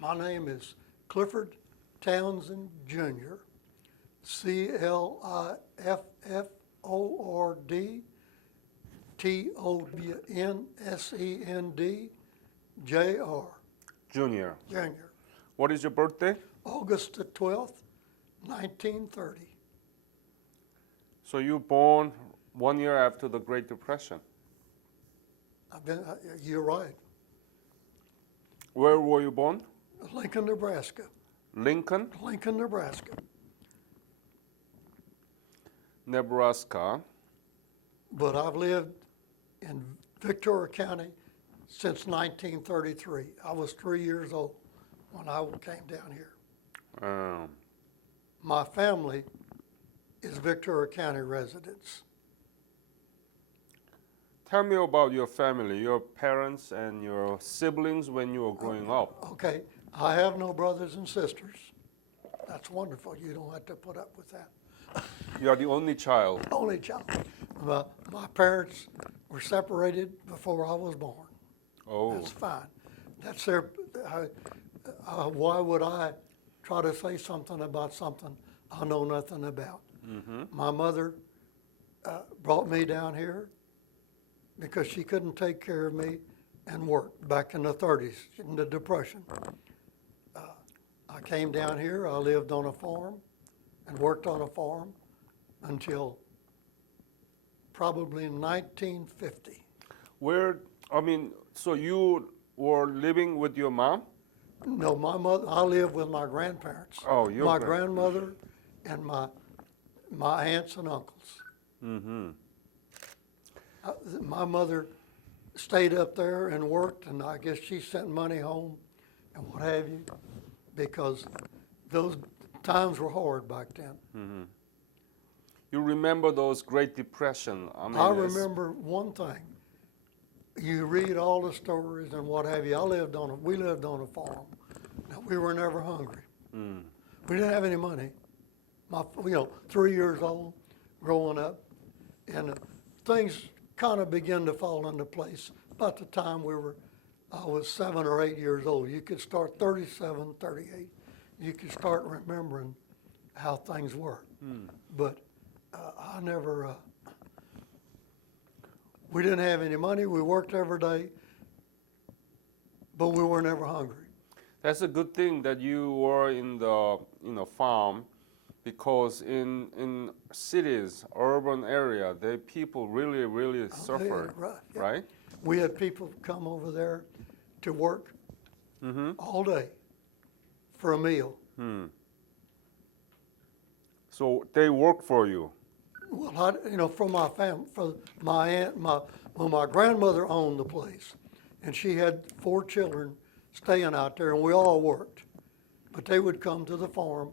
My name is Clifford Townsend Jr., CliffordTownsend Junior. Jr. What is your birthday? August the 12th, 1930. So you born 1 year after the Great Depression. You're right. Where were you born? Lincoln, Nebraska. Lincoln, Lincoln, Nebraska. Nebraska. But I've lived in Victoria County since 1933. I was 3 years old when I came down here. My family is Victoria County residents. Tell me about your family, your parents and your siblings when you were growing up. Okay, I have no brothers and sisters. That's wonderful. You don't have to put up with that. You are the only child. Only child. My parents were separated before I was born. Oh, That's fine. That's their. Why would I try to say something about something I know nothing about? My mother brought me down here because she couldn't take care of me and work back in the 30s, in the Depression. I came down here, I lived on a farm and worked on a farm until probably 1950. So you were living with your mom? No, my mother, I lived with my grandparents. Oh, my grandmother and my aunts and uncles. My mother stayed up there and worked, and I guess she sent money home and what have you, because those times were hard back then. You remember those Great Depression? I remember one thing. You read all the stories and what have you. We lived on a farm. Now, we were never hungry. We didn't have any money. 3 years old, growing up, and things kind of began to fall into place. About the time I was 7 or 8 years old. You could start 37, 38. You could start remembering how things were. But I never. We didn't have any money. We worked every day, but we were never hungry. That's a good thing that you were in the farm, because in cities, urban area, the people really suffered, right? We had people come over there to work all day for a meal. So they work for you. Well, for my family, for my aunt, my grandmother owned the place, and she had 4 children staying out there, and we all worked. But they would come to the farm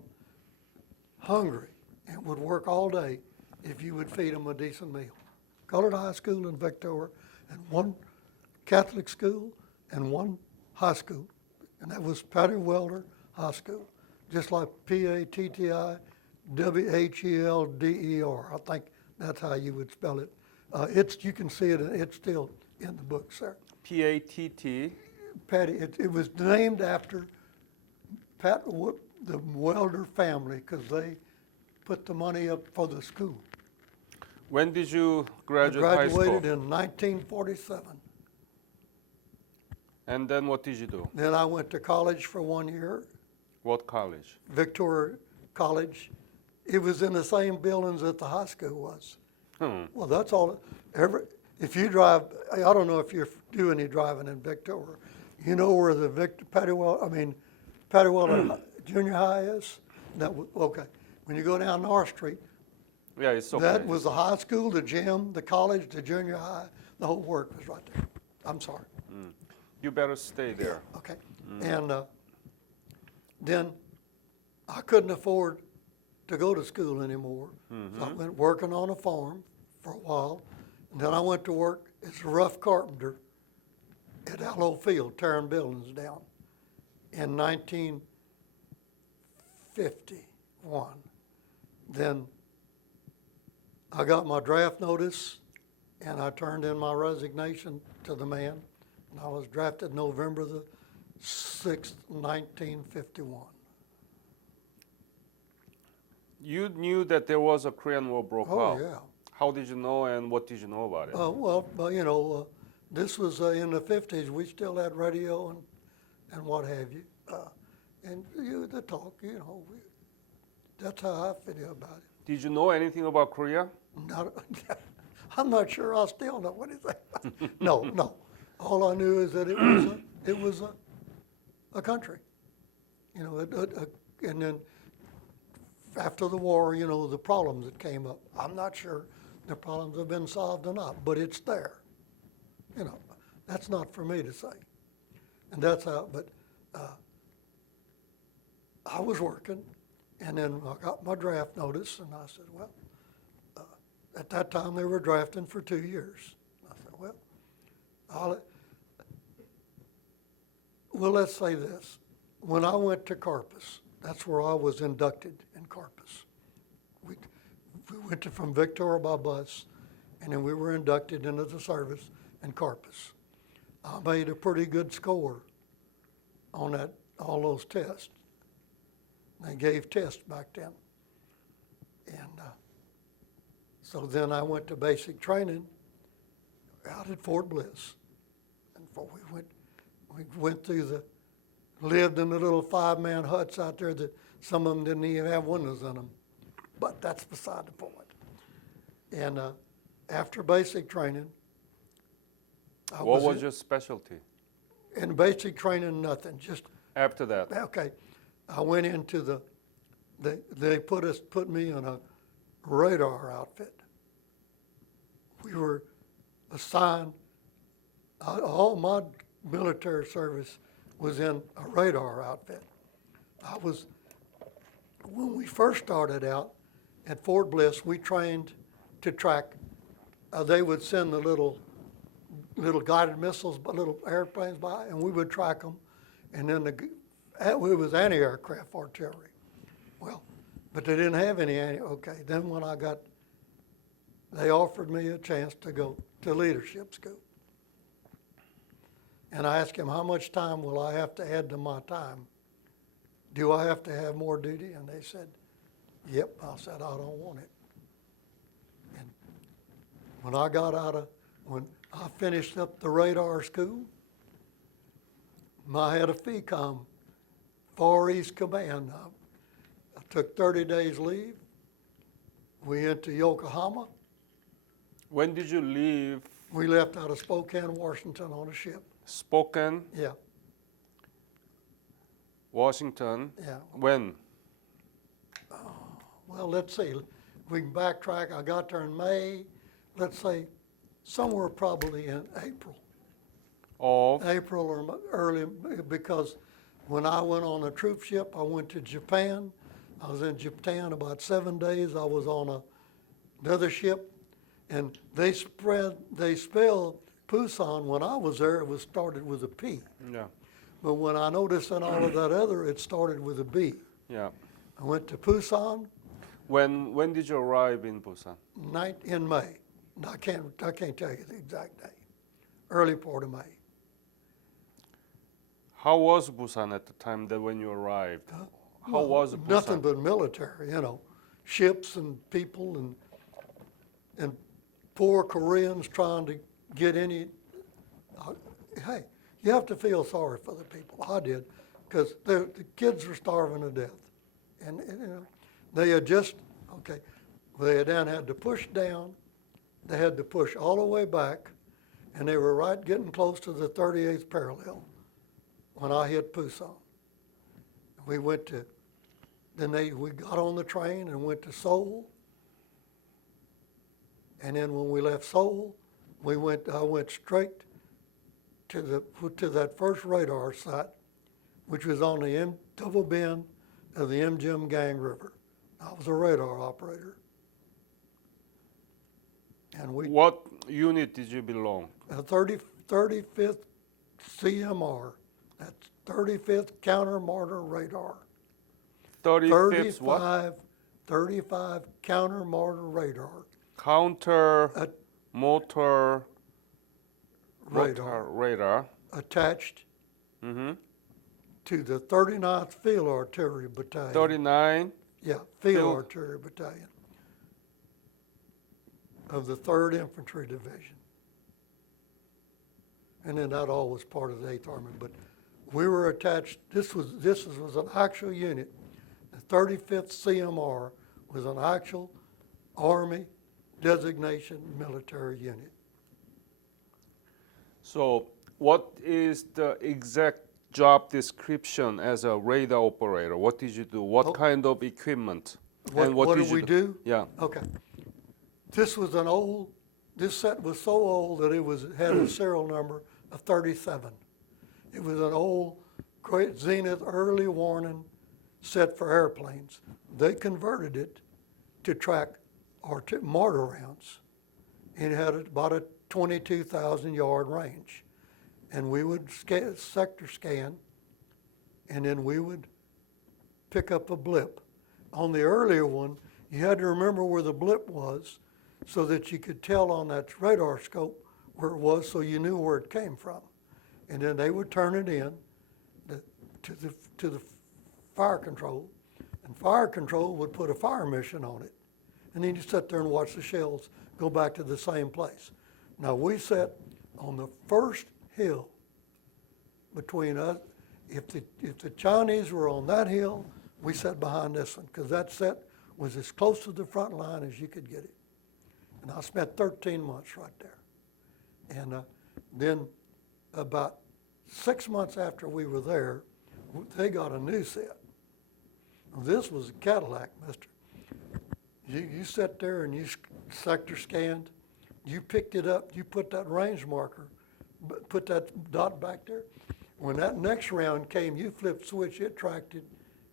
hungry and would work all day if you would feed them a decent meal. Colored high school in Victoria, and 1 Catholic school and 1 high school, and that was Patty Welder High School, just like PATTI. WHELDER. I think that's how you would spell it. You can see it. It's still in the book, sir. PATT. Patty. It was named after the Welder family, because they put the money up for the school. When did you graduate high school? I graduated in 1947. And then what did you do? Then I went to college for 1 year. What college? Victoria College. It was in the same buildings that the high school was. Well, that's all. If you drive, I don't know if you do any driving in Victoria. You know where the Patty Welder Junior High is? Okay. When you go down North Street, yeah, it's okay. That was the high school, the gym, the college, the junior high. The whole work was right there. I'm sorry. You better stay there. Yeah, okay. And then I couldn't afford to go to school anymore. So I went working on a farm for a while, and then I went to work as a rough carpenter at Allo Field, tearing buildings down in 1951. Then I got my draft notice, and I turned in my resignation to the man, and I was drafted November the 6th, 1951. You knew that there was a Korean War broke Oh, out. yeah. How did you know, and what did you know about it? Well, you know, this was in the 50s. We still had radio and what have you. And the talk, you know, that's how I feel about it. Did you know anything about Korea? Not, I'm not sure I still know anything. No. All I knew is that it was a country. You know, and then after the war, you know, the problems that came up. I'm not sure the problems have been solved or not, but it's there. You know, that's not for me to say. And that's how, but I was working, and then I got my draft notice, and I said, well, at that time they were drafting for 2 years. I said, well, let's say this. When I went to Corpus, that's where I was inducted in Corpus. We went from Victoria by bus, and then we were inducted into the service in Corpus. I made a pretty good score on all those tests. They gave tests back then. And so then I went to basic training out at Fort Bliss. And we went through lived in the little 5-man huts out there that some of them didn't even have windows in them. But that's beside the point. And after basic training, What was your specialty? In basic training, nothing. Just After that? okay. I went into they put me in a radar outfit. We were assigned, all my military service was in a radar outfit. When we first started out at Fort Bliss, we trained to track, they would send the little guided missiles, little airplanes by, and we would track them, and then it was anti-aircraft artillery. Well, but they didn't have any okay. Then when they offered me a chance to go to leadership school. And I asked him, how much time will I have to add to my time? Do I have to have more duty? And they said, yep. I said, I don't want it. And when I finished up the radar school, I had a FECOM, Far East Command. I took 30 days leave. We went to Yokohama. When did you leave? We left out of Spokane, Washington on a ship. Spokane? Yeah. Washington? Yeah. When? Well, let's see. We can backtrack. I got there in May. Let's say somewhere probably in April. April or early, because when I went on a troop ship, I went to Japan. I was in Japan about 7 days. I was on another ship, and they spelled Pusan. When I was there, it was started with a P. Yeah. But when I noticed in all of that other, it started with a B. Yeah. I went to Pusan. When did you arrive in Busan? In May. I can't tell you the exact day. Early part of May. How was Busan at the time when you arrived? How was Busan? Nothing but military, you know, ships and people and poor Koreans trying to get any. Hey, you have to feel sorry for the people. I did, because the kids were starving to death, and you know, they had they then had to push down. They had to push all the way back, and they were getting close to the 38th parallel when I hit Pusan. We got on the train and went to Seoul. And then when we left Seoul, I went straight to that first radar site, which was on the double bend of the Mjimgang River. I was a radar operator. And what unit did you belong? 35th CMR. That's 35th Counter Mortar Radar. 35th what? 35 Counter Mortar Radar. Counter Motor radar. Radar. Attached to the 39th Field Artillery Battalion. 39. Yeah, Field Field- Artillery Battalion of the 3rd Infantry Division. And then that all was part of the 8th Army. But we were attached, this was an actual unit. The 35th CMR was an actual Army designation military unit. So, what is the exact job description as a radar operator? What did you do? What Oh. kind of equipment? What, and what did did you we do? Yeah. Okay. This set was so old that had a serial number of 37. It was an old great Zenith early warning set for airplanes. They converted it to track mortar rounds. It had about a 22,000 yard range. And we would sector scan, and then we would pick up a blip. On the earlier one, you had to remember where the blip was so that you could tell on that radar scope where it was so you knew where it came from. And then they would turn it in to the fire control, and fire control would put a fire mission on it. And then you sit there and watch the shells go back to the same place. Now we sat on the first hill between us. If the Chinese were on that hill, we sat behind this one, because that set was as close to the front line as you could get it. And I spent 13 months right there. And then about 6 months after we were there, they got a new set. This was a Cadillac, mister. You sat there and you sector scanned, you picked it up, you put that range marker, put that dot back there. When that next round came, you flipped switch, it tracked it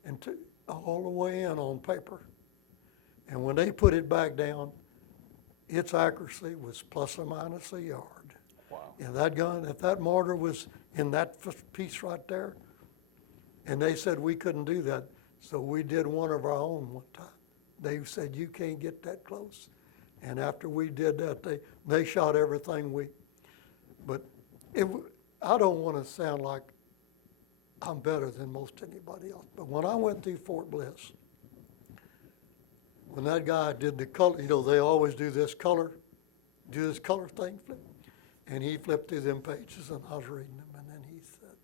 and took all the way in on paper. And when they put it back down, its accuracy was plus or minus a yard. Wow. Yeah, that gun, if that mortar was in that piece right there, and they said we couldn't do that, so we did one of our own one time. They said, you can't get that close. And after we did that, they shot everything but I don't want to sound like I'm better than most anybody else, but when I went through Fort Bliss, when that guy did the color, they always do this color thing, flip, and he flipped through them pages, and I was reading them, and then he said,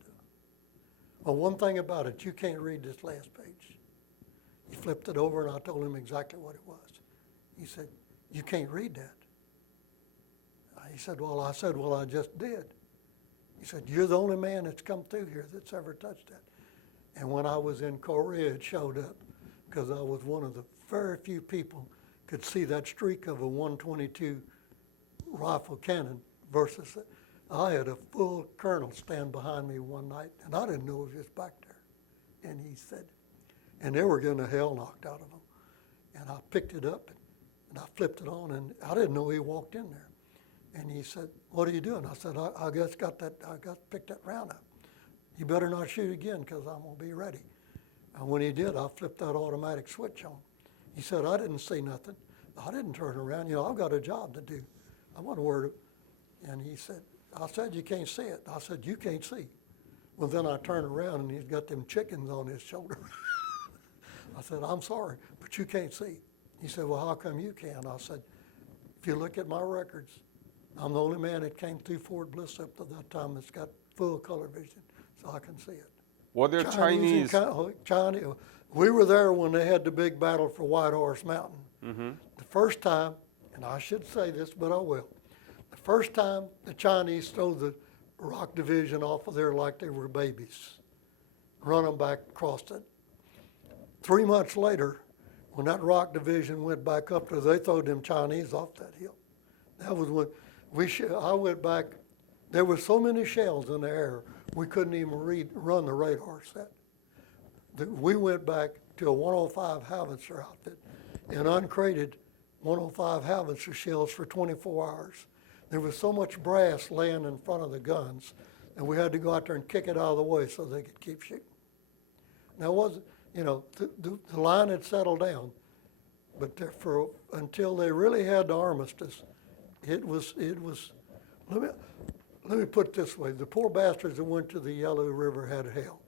well, one thing about it, you can't read this last page. He flipped it over, and I told him exactly what it was. He said, you can't read that. He said, well, I just did. He said, you're the only man that's come through here that's ever touched that. And when I was in Korea, it showed up, because I was one of the very few people could see that streak of a 122 rifle cannon versus I had a full colonel stand behind me one night, and I didn't know it was back there. And he said, and they were getting the hell knocked out of them. And I picked it up, and I flipped it on, and I didn't know he walked in there. And he said, what are you doing? I said, I picked that round up. You better not shoot again, because I'm going to be ready. And when he did, I flipped that automatic switch on. He said, I didn't see nothing. I didn't turn around. I've got a job to do. I wasn't worried. And he said, I said, you can't see it. I said, you can't see. Well, then I turned around, and he's got them chickens on his shoulder. I said, I'm sorry, but you can't see. He said, well, how come you can? I said, if you look at my records, I'm the only man that came through Fort Bliss up to that time that's got full color vision, so I can see it. Were there Chinese? Chinese. We were there when they had the big battle for White Horse Mountain. Mm-hmm. The first time, and I should say this, but I will. The first time the Chinese threw the rock division off of there like they were babies, run them back across it. 3 months later, when that rock division went back up there, they threw them Chinese off that hill. That was when I went back. There were so many shells in the air, we couldn't even run the radar set. We went back to a 105 howitzer outfit and uncrated 105 howitzer shells for 24 hours. There was so much brass laying in front of the guns, and we had to go out there and kick it out of the way so they could keep shooting. Now, it wasn't, the line had settled down, but until they really had the armistice, it was. Let me put it this way: the poor bastards that went to the Yellow River had hell.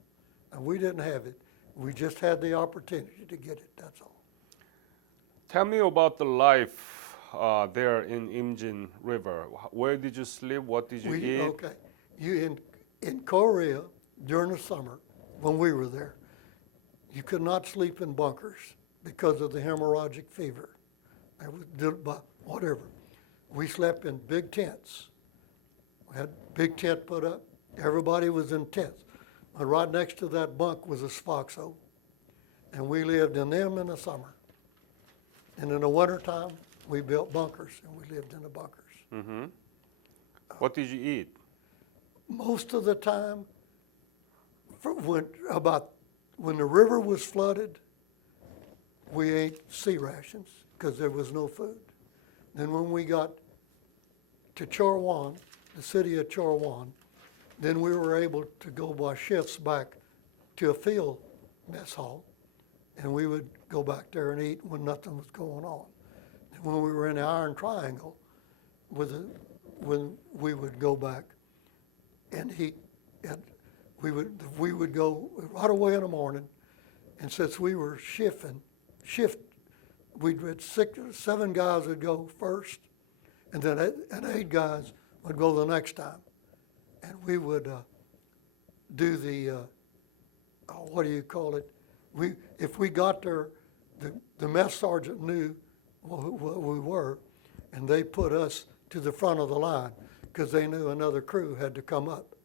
And we didn't have it. We just had the opportunity to get it, that's all. Tell me about the life there in Imjin River. Where did you sleep? What did you eat? Okay. In Korea, during the summer, when we were there, you could not sleep in bunkers because of the hemorrhagic fever. It was whatever. We slept in big tents. We had a big tent put up. Everybody was in tents. But right next to that bunk was a Sfoxo, and we lived in them in the summer. And in the wintertime, we built bunkers, and we lived in the bunkers. Mm-hmm. What did you eat? Most of the time, when the river was flooded, we ate sea rations because there was no food. Then when we got to Chorwan, the city of Chorwan, then we were able to go by shifts back to a field mess hall, and we would go back there and eat when nothing was going on. And when we were in the Iron Triangle, when we would go back and eat, and we would go right away in the morning, and since we were shift, we'd 7 guys would go first, and then 8 guys would go the next time, and we would do the what do you call it? If we got there, the mess sergeant knew what we were, and they put us to the front of the line because they knew another crew had to come up.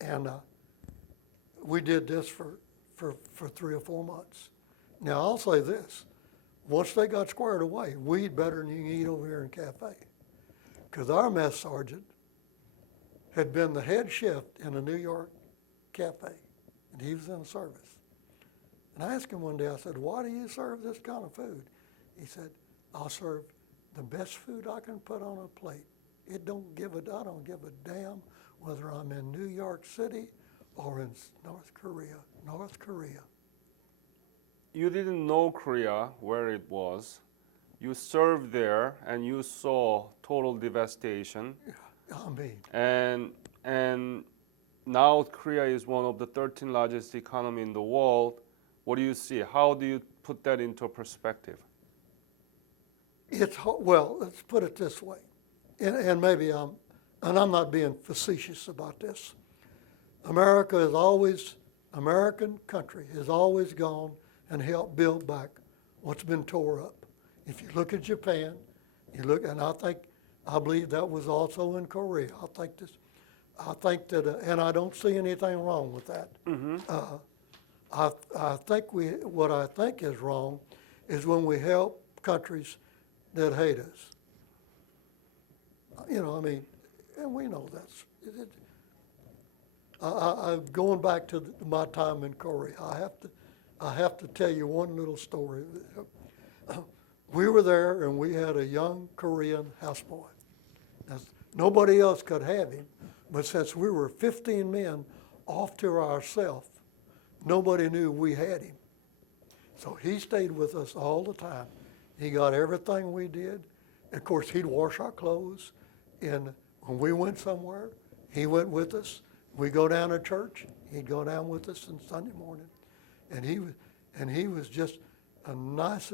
And we did this for 3 or 4 months. Now, I'll say this. Once they got squared away, we eat better than you can eat over here in Cafe. Because our mess sergeant had been the head shift in a New York cafe, and he was in the service. And I asked him one day, I said, why do you serve this kind of food? He said, I'll serve the best food I can put on a plate. I don't give a damn whether I'm in New York City or in North Korea. You didn't know Korea, where it was. You served there and you saw total devastation. I mean. And now Korea is one of the 13 largest economy in the world. What do you see? How do you put that into perspective? Well, let's put it this way, and maybe I'm not being facetious about this. American country has always gone and helped build back what's been tore up. If you look at Japan, and I believe that was also in Korea. I think that, and I don't see anything wrong with that. Mm-hmm. What I think is wrong is when we help countries that hate us. And we know that's. Going back to my time in Korea, I have to tell you one little story. We were there, and we had a young Korean houseboy. Now, nobody else could have him, but since we were 15 men off to ourselves, nobody knew we had him. So he stayed with us all the time. He got everything we did. Of course, he'd wash our clothes, and when we went somewhere, he went with us. We go down to church, he'd go down with us on Sunday morning. And he was just a nice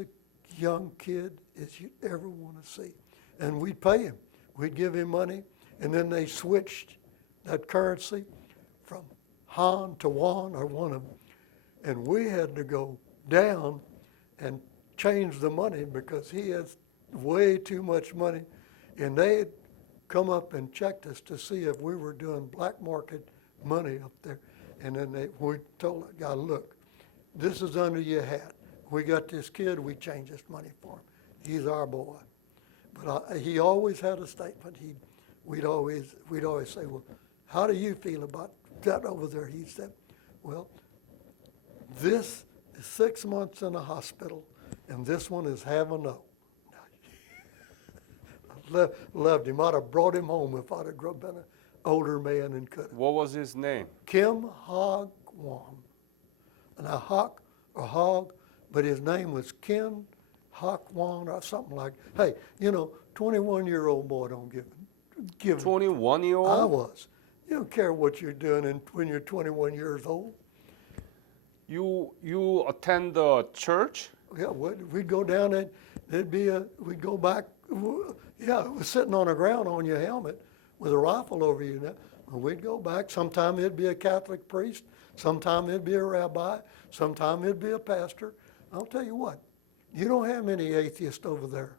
young kid as you'd ever want to see. And we'd pay him. We'd give him money, and then they switched that currency from Han to Won, or one of them. And we had to go down and change the money because he has way too much money. And they had come up and checked us to see if we were doing black market money up there. And then we told the guy, look, this is under your hat. We got this kid, we changed this money for him. He's our boy. But he always had a statement. We'd always say, well, how do you feel about that over there? He said, well, this is 6 months in a hospital, and this one is having no. I loved him. I'd have brought him home if I'd have been an older man and could have. What was his name? Kim Hog Won. And a hawk or hog, but his name was Ken Hawk Won or something like that. Hey, 21-year-old boy don't give 21-year-old? I was. You don't care what you're doing when you're 21 years old. You attend the church? Yeah, we'd go down and we'd go back. Yeah, it was sitting on the ground on your helmet with a rifle over you. Now, and we'd go back. Sometime it'd be a Catholic priest. Sometime it'd be a rabbi. Sometime it'd be a pastor. I'll tell you what, you don't have many atheists over there.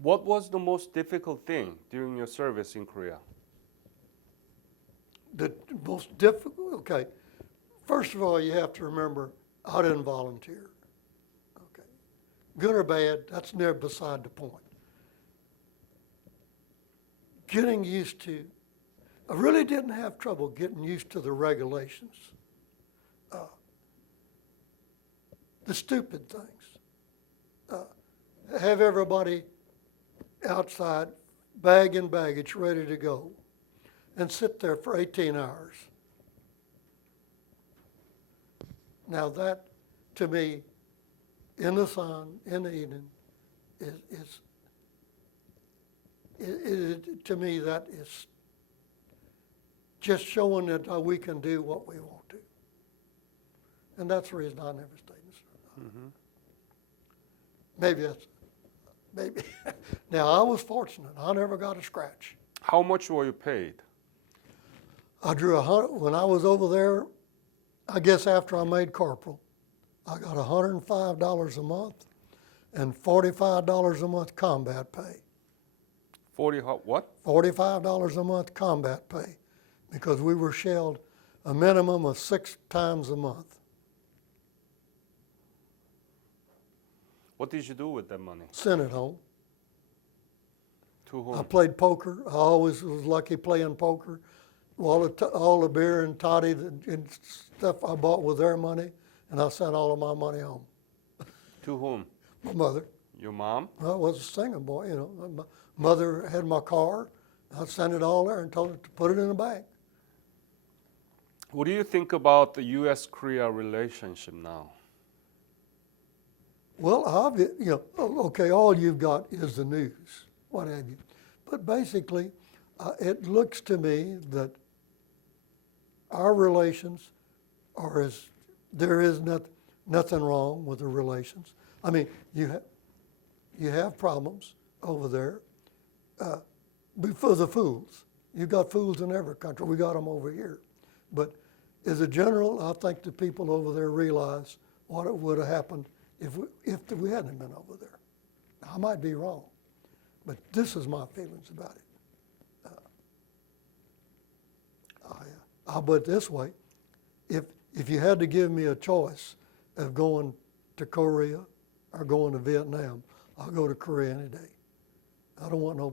What was the most difficult thing during your service in Korea? The most difficult, okay, first of all, you have to remember, I didn't volunteer. Okay, good or bad, that's never beside the point. Getting used to, I really didn't have trouble getting used to the regulations. The stupid things. Have everybody outside, bag and baggage, ready to go, and sit there for 18 hours. Now that, to me, in the sun, in the evening, to me, that is just showing that we can do what we want to. And that's the reason I never stayed in the service. Mm-hmm. Maybe. Now, I was fortunate. I never got a scratch. How much were you paid? I drew when I was over there, I guess after I made corporal, I got $105 a month and $45 a month combat pay. 40 what? $45 a month combat pay, because we were shelled a minimum of 6 times a month. What did you do with that money? Sent it home. To whom? I played poker. I always was lucky playing poker. All the beer and toddy and stuff I bought with their money, and I sent all of my money home. To whom? My mother. Your mom? I was a singing boy, you know. My mother had my car. I sent it all there and told her to put it in the bank. What do you think about the U.S.-Korea relationship now? Well, okay, all you've got is the news, what have you. But basically, it looks to me that our relations are there is nothing wrong with the relations. I mean, you have problems over there for the fools. You've got fools in every country. We got them over here. But as a general, I think the people over there realize what would have happened if we hadn't been over there. I might be wrong, but this is my feelings about it. I'll put it this way: if you had to give me a choice of going to Korea or going to Vietnam, I'll go to Korea any day. I wouldn't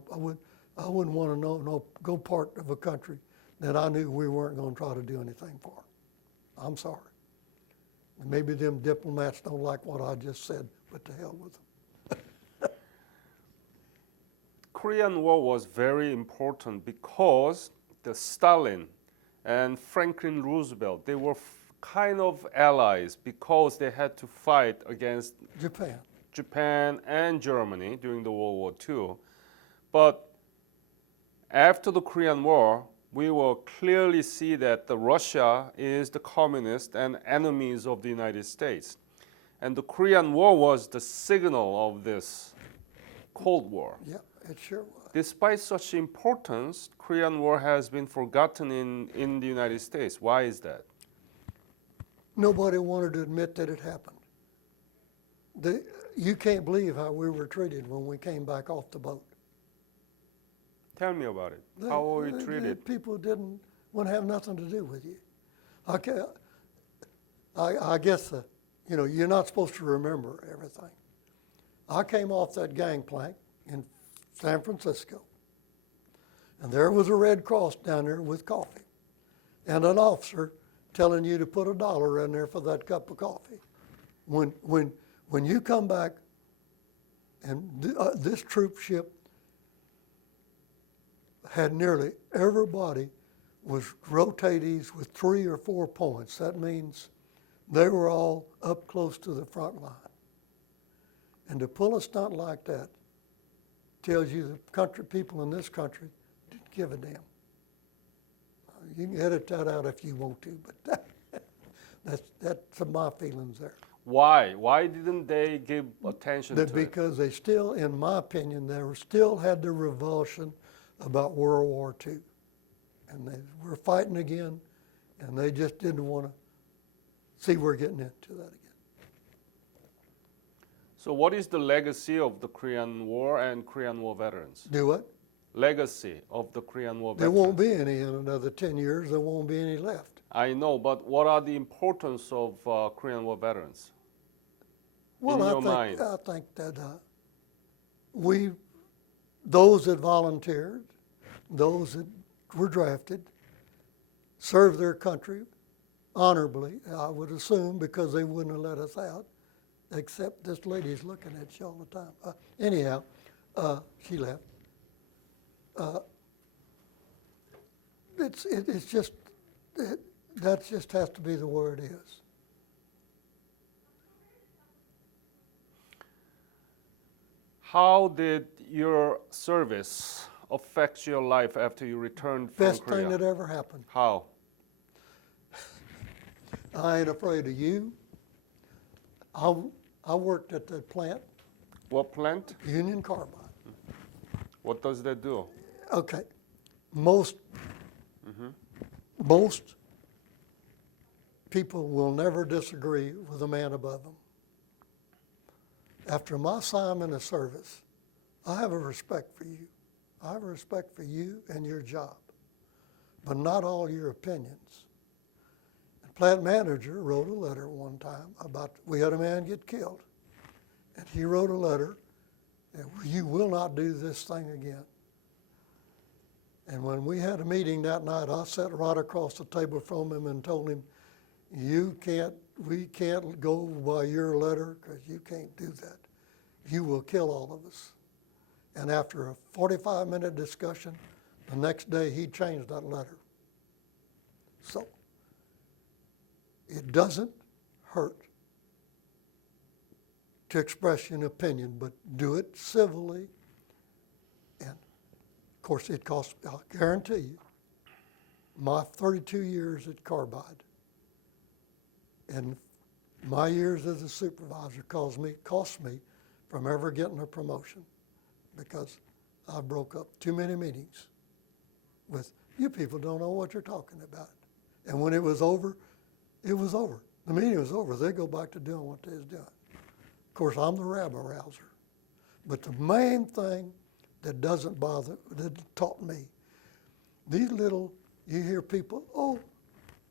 want to go part of a country that I knew we weren't going to try to do anything for. I'm sorry. Maybe them diplomats don't like what I just said, but to hell with them. Korean War was very important because the Stalin and Franklin Roosevelt, they were kind of allies because they had to fight against Japan and Germany during the World War II. But after the Korean War, we will clearly see that Russia is the communist and enemies of the United States. And the Korean War was the signal of this Cold War. Yeah, it sure was. Despite such importance, Korean War has been forgotten in the United States. Why is that? Nobody wanted to admit that it happened. You can't believe how we were treated when we came back off the boat. Tell me about it. How were you treated? People didn't want to have nothing to do with you. I guess you're not supposed to remember everything. I came off that gangplank in San Francisco, and there was a Red Cross down there with coffee, and an officer telling you to put $1 in there for that cup of coffee. When you come back, and this troop ship had nearly everybody was rotatees with 3 or 4 points. That means they were all up close to the front line. And to pull a stunt like that tells you the people in this country didn't give a damn. You can edit that out if you want to, but That's my feelings there. Why? Why didn't they give attention to it? Because they still, in my opinion, still had the revulsion about World War II. And they were fighting again, and they just didn't want to see we're getting into that again. So what is the legacy of the Korean War and Korean War veterans? Do what? Legacy of the Korean War There veterans. won't be any in another 10 years. There won't be any left. I know, but what are the importance of Korean War veterans? Well, in your mind? I think that those that volunteered, those that were drafted, served their country honorably, I would assume, because they wouldn't have let us out, except this lady's looking at you all the time. Anyhow, she left. It's just, that just has to be the way it is. How did your service affect your life after you returned from Best Korea? thing that ever happened. How? I ain't afraid of you. I worked at the plant, What plant? Union Carbide. What does that do? Okay, most people will never disagree with a man above them. After my assignment of service, I have a respect for you. I have a respect for you and your job, but not all your opinions. The plant manager wrote a letter one time about, we had a man get killed, and he wrote a letter that you will not do this thing again. And when we had a meeting that night, I sat right across the table from him and told him, we can't go by your letter because you can't do that. You will kill all of us. And after a 45-minute discussion, the next day he changed that letter. So it doesn't hurt to express an opinion, but do it civilly. And of course it costs, I'll guarantee you, my 32 years at Carbide and my years as a supervisor cost me from ever getting a promotion, because I broke up too many meetings with, you people don't know what you're talking about. And when it was over, it was over. The meeting was over. They go back to doing what they was doing. Of course, I'm the rabble-rouser. But the main thing that doesn't bother, that taught me, these little, you hear people, oh,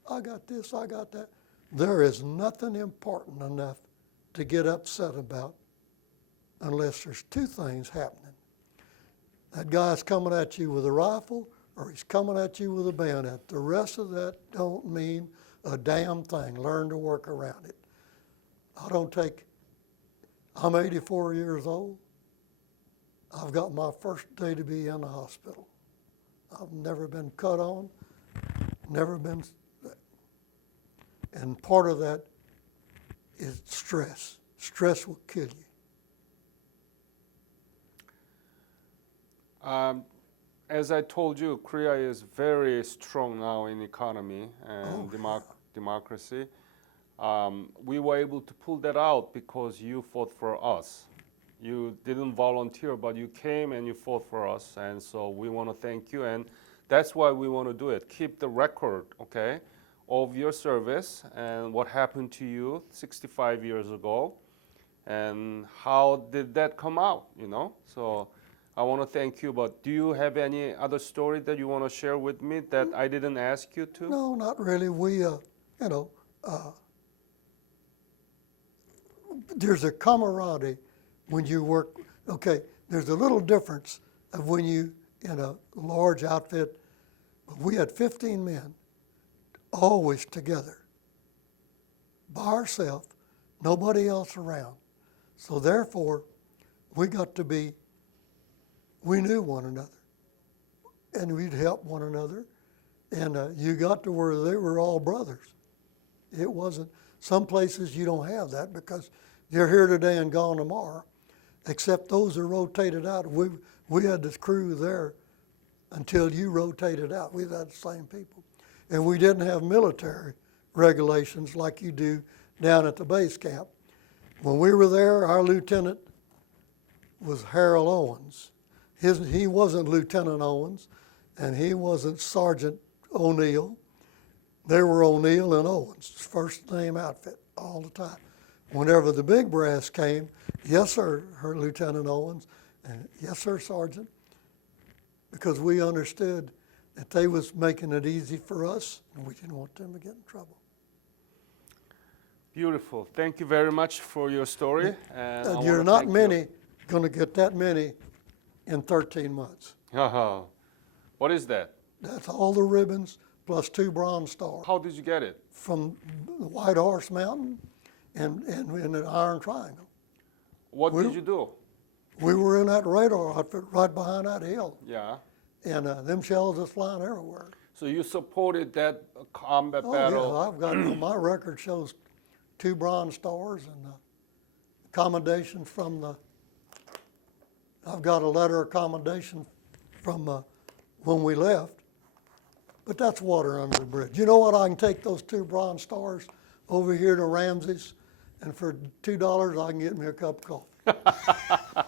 I got this, I got that. There is nothing important enough to get upset about unless there's two things happening. That guy's coming at you with a rifle, or he's coming at you with a bayonet. The rest of that don't mean a damn thing. Learn to work around it. I'm 84 years old. I've got my first day to be in the hospital. I've never been cut on, never been, and part of that is stress. Stress will kill you. As I told you, Korea is very strong now in economy and democracy. We were able to pull that out because you fought for us. You didn't volunteer, but you came and you fought for us, and so we want to thank you, and that's why we want to do it. Keep the record, okay, of your service and what happened to you 65 years ago, and how did that come out, you know? So I want to thank you, but do you have any other story that you want to share with me that I didn't ask you to? No, not really. We, there's a camaraderie when you work. Okay, there's a little difference of when you in a large outfit. We had 15 men, always together, by ourselves, nobody else around. So therefore, we knew one another, and we'd help one another, and you got to where they were all brothers. It wasn't, some places you don't have that because they're here today and gone tomorrow, except those that rotated out. We had this crew there until you rotated out. We had the same people. And we didn't have military regulations like you do down at the base camp. When we were there, our lieutenant was Harold Owens. He wasn't Lieutenant Owens, and he wasn't Sergeant O'Neill. They were O'Neill and Owens, first name outfit all the time. Whenever the big brass came, yes, sir, her Lieutenant Owens, and yes, sir, Sergeant, because we understood that they was making it easy for us, and we didn't want them to get in trouble. Beautiful. Thank you very much for your story. And I You're wanna not thank many going to get that many in 13 months. You. What is that? That's all the ribbons plus 2 Bronze Stars How did you get it? from the White Horse Mountain and in an Iron Triangle. What did you do? We were in that radar outfit right behind that hill, Yeah. and them shells is flying everywhere. So you supported that combat Oh, battle. yeah, I've got, my record shows 2 Bronze Stars and commendation from I've got a letter of commendation from when we left, but that's water under the bridge. You know what, I can take those 2 Bronze Stars over here to Ramsey's, and for $2 I can get me a cup of coffee.